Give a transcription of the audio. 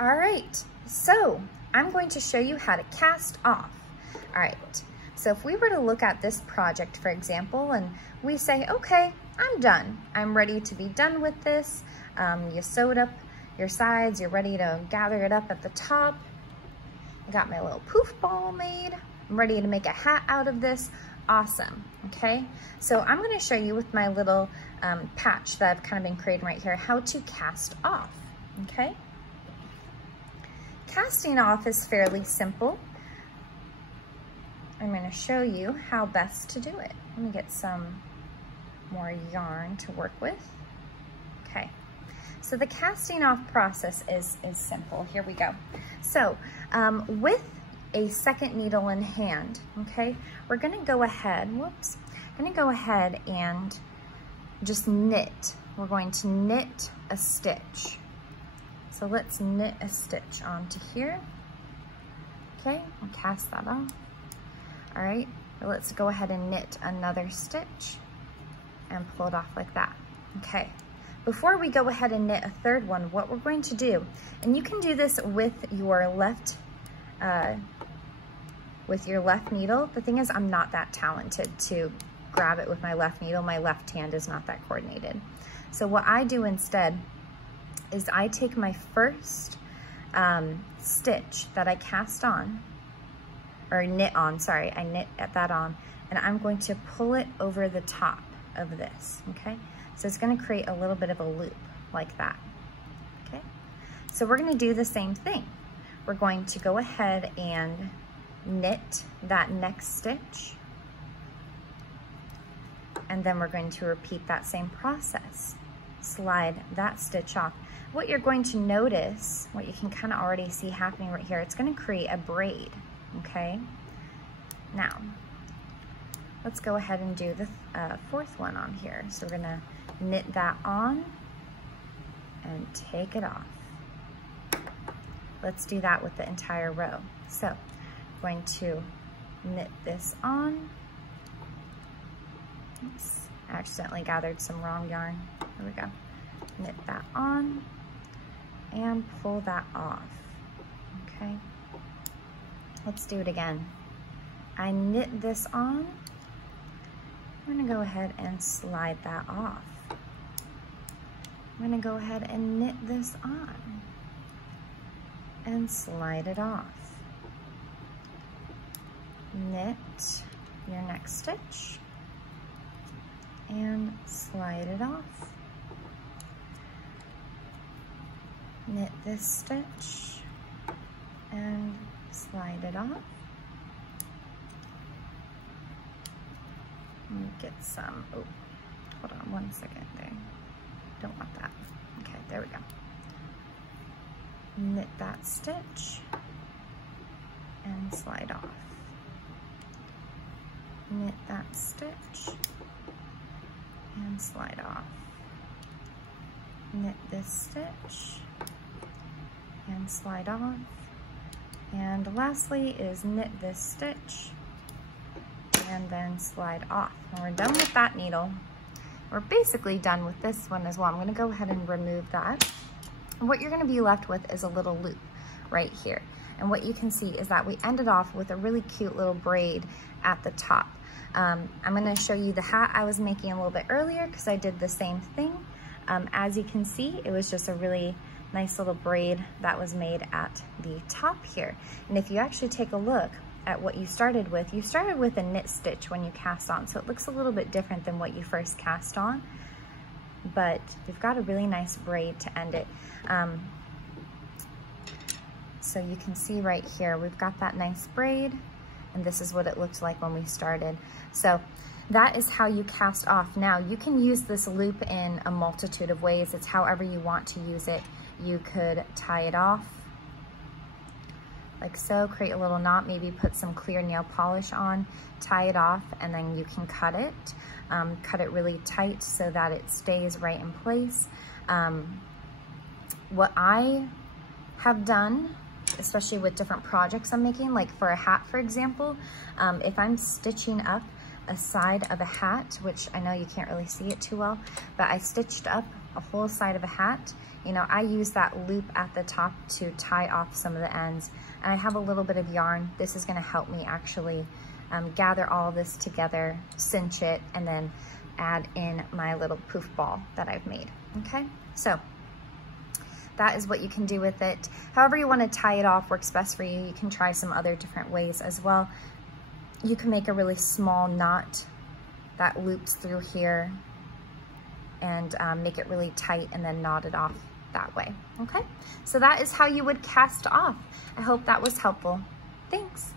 All right, so I'm going to show you how to cast off. All right, so if we were to look at this project, for example, and we say, okay, I'm done. I'm ready to be done with this. You sewed up your sides, you're ready to gather it up at the top. I got my little poof ball made. I'm ready to make a hat out of this. Awesome, okay? So I'm gonna show you with my little patch that I've kind of been creating right here, how to cast off, okay? Casting off is fairly simple. I'm gonna show you how best to do it. Let me get some more yarn to work with. Okay, so the casting off process is simple. Here we go. So with a second needle in hand, okay, we're gonna go ahead, and just knit. We're going to knit a stitch. So let's knit a stitch onto here. Okay, I'll cast that off. All right, let's go ahead and knit another stitch and pull it off like that. Okay, before we go ahead and knit a third one, what we're going to do, and you can do this with your left needle. The thing is, I'm not that talented to grab it with my left needle. My left hand is not that coordinated. So what I do instead is I take my first stitch that I cast on, or knit on, sorry, I knit that on, and I'm going to pull it over the top of this, okay? So it's gonna create a little bit of a loop like that, okay? So we're gonna do the same thing. We're going to go ahead and knit that next stitch, and then we're going to repeat that same process. Slide that stitch off. What you're going to notice, what you can kind of already see happening right here, it's going to create a braid, okay? Now, let's go ahead and do the fourth one on here. So we're going to knit that on and take it off. Let's do that with the entire row. So I'm going to knit this on. Oops, I accidentally gathered some wrong yarn. There we go. Knit that on and pull that off, okay? Let's do it again. I knit this on. I'm gonna go ahead and slide that off. I'm gonna go ahead and knit this on and slide it off. Knit your next stitch and slide it off. Knit this stitch and slide it off. Let me get some, oh, hold on 1 second there. Don't want that. Okay, there we go. Knit that stitch and slide off. Knit that stitch and slide off. Knit this stitch and slide off. And lastly is knit this stitch and then slide off. And we're done with that needle. We're basically done with this one as well. I'm gonna go ahead and remove that. And what you're gonna be left with is a little loop right here. And what you can see is that we ended off with a really cute little braid at the top. I'm gonna show you the hat I was making a little bit earlier because I did the same thing. As you can see, it was just a really nice little braid that was made at the top here. And if you actually take a look at what you started with a knit stitch when you cast on. So it looks a little bit different than what you first cast on, but you've got a really nice braid to end it. So you can see right here, we've got that nice braid, and this is what it looked like when we started. So that is how you cast off. Now you can use this loop in a multitude of ways. It's however you want to use it. You could tie it off like so, create a little knot, maybe put some clear nail polish on, tie it off, and then you can cut it. Cut it really tight so that it stays right in place. What I have done, especially with different projects I'm making, like for a hat, for example, if I'm stitching up a side of a hat, which I know you can't really see it too well, but I stitched up a whole side of a hat, you know, I use that loop at the top to tie off some of the ends. And I have a little bit of yarn. This is gonna help me actually gather all this together, cinch it, and then add in my little poof ball that I've made, okay? So that is what you can do with it. However you want to tie it off works best for you. You can try some other different ways as well. You can make a really small knot that loops through here and make it really tight and then knot it off that way, okay? So that is how you would cast off. I hope that was helpful. Thanks.